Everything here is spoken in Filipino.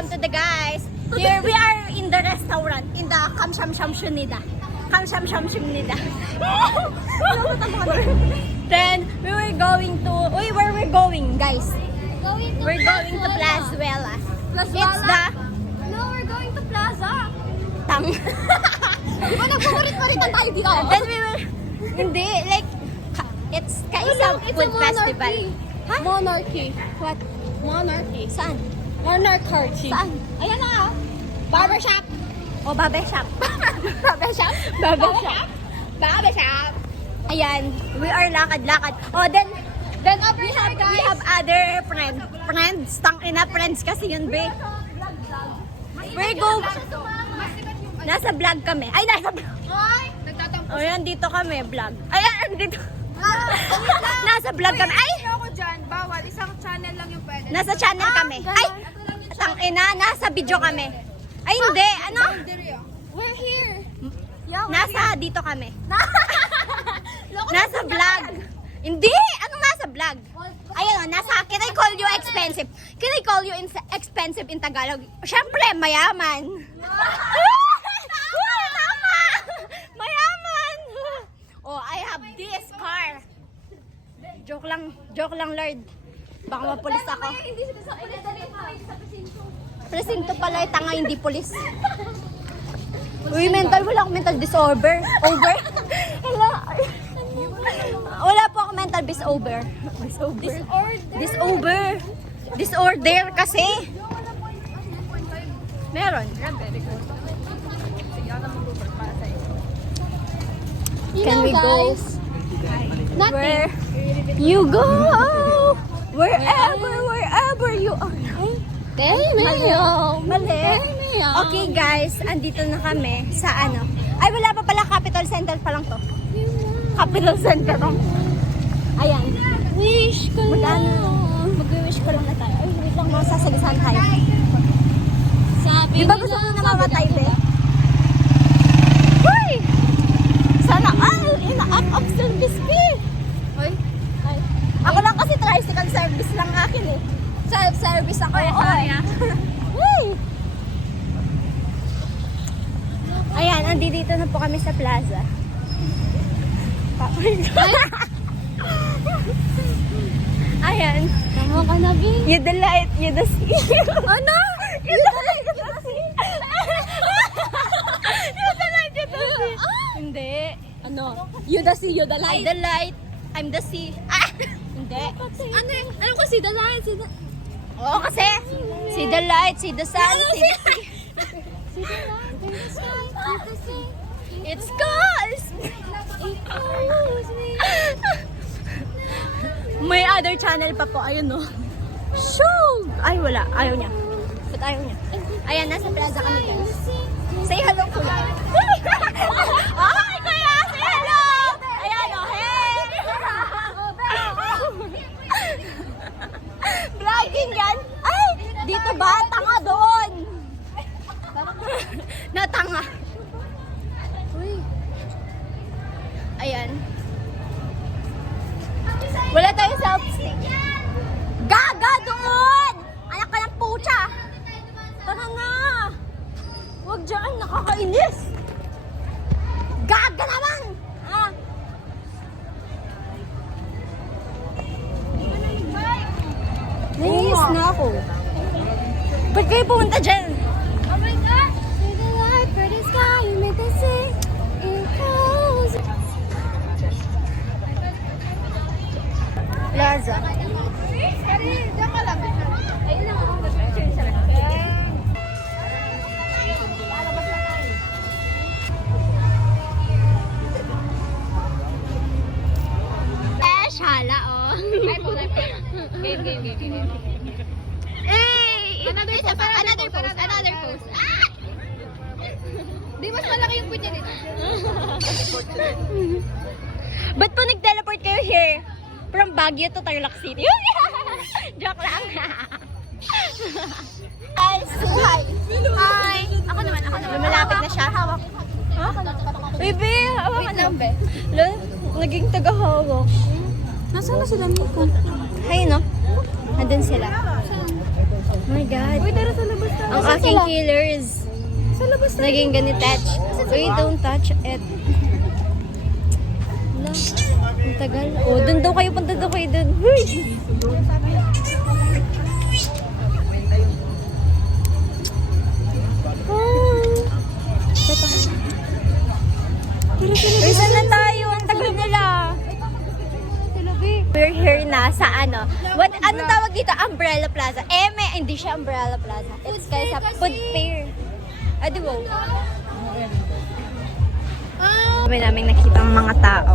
welcome to the guys. Here we are in the restaurant, in the Kamshamshamshunida. Kamshamshamshunida. Then we were going to, where we're going, guys? We're going to Plazuela. It's the... No, we're going to Plaza. Tang. Di ba nagpaparit-paritan tayo dito? Then we will... Hindi, like... It's Kaisang Food Festival. Ha? Monarchy. What? Monarchy. Saan? Monarchy. Saan? Ayan na. Barbershop. O, Babeshop. Barbershop? Babeshop. Barbershop. Ayan, we are lakad-lakad. Oh, then up we have other friends. Tangina, friends kasi yun, be. We're go. Nasa vlog kami. Ay, nasa vlog. Ay, nagtatampo. Oh, yan, dito kami, vlog. Ayan, dito. Nasa vlog kami. Ay! Ako dyan, bawal. Isang channel lang yung pwede. Nasa channel kami. Ay! Tangina, nasa video kami. Ay, hindi. Ano? We're here. Nasa dito kami. Nasa vlog. Hindi! Anong nasa vlog? Ayun o, nasa, can I call you expensive? Can I call you expensive in Tagalog? Syempre, mayaman. Tama! Mayaman! Oh, I have this car. Joke lang, Lord. Baka mapulis ako. Hindi sila sa presinto. Presinto pala, tanga, hindi pulis. Uy, wala akong mental disorder. Over? Wala po ako mental disorder. Disorder kasi. Meron. Can we go? Where you go? Wherever you are. Mali. Okay guys, andito na kami sa ano. Ay, wala pa pala, Capital Center pa lang to. Capital Center lang. Ayan. Wish ko lang. Mag-wish ko lang na tayo. Ay, wait lang, masasalisan tayo. Sabi Di ba gusto ko na mamatay, be? Uy! Sana all ina-up of service fee. Hoy. Ako lang kasi tricycle service lang akin eh. Self-service ako. Uy! Ayan, andito na po kami sa plaza. Ayan. Tama ka na, Bing. You the light, you the sea. Ano? You the light, you the sea. You the light, you the sea. Hindi. Ano? You the sea, you the I'm light. the light, I'm the sea. Ah! Hindi. Ano ko see the light? See the... Oo, kasi see the light, see the sun, see the sea. See the light, see the sky, see the sea. It's cause It calls me. may other channel pa po, ayun no. Shoot! Ay, wala. Ayaw niya. Ba't ayaw niya? Ayan, nasa plaza kami guys. Say hello, kuya. Ay, kuya! Say hello! Ayan o, hey! Vlogging yan? Ay! Dito ba? Tanga doon! Natanga. Uy. Ayan. Wala tayong selfie. Gaga doon! Anak ka ng pucha! Tara na! Huwag dyan, nakakainis! Gaga naman! Ah. Nainis na ako. Ba't kayo pumunta dyan? Oh my God! See the light, pretty sky, you make the sea. It calls. Plaza. Diyan ka lang. Ayun lang. Hala, oh. Game. Hey! Another post. Ah! Di mas malaki yung punya dito. Ba't po nag-teleport kayo here? From Baguio to Tarlac City? Joke lang. Guys, hi. Hi. Ako naman. Malapit na siya. Hawak. Huh? Baby, hawak ka na. Naging tagahawak. Nasaan na sila Miko? Hay, no? Nandun sila. Oh my God. Uy, tara sa labas tayo. Ang ang aking killers. Sa labas na. Naging ganitouch. Wait, don't touch it. Wala. Ang tagal. Oh, dun daw kayo. Punta daw kayo dun. Huy! Uy, saan na tayo? Ang tagal nila. We're here na sa ano. Ano tawag dito? Umbrella Plaza. Hindi siya Umbrella Plaza. It's kaya sa Food Fair. Di ba? May naming nakita ang mga tao.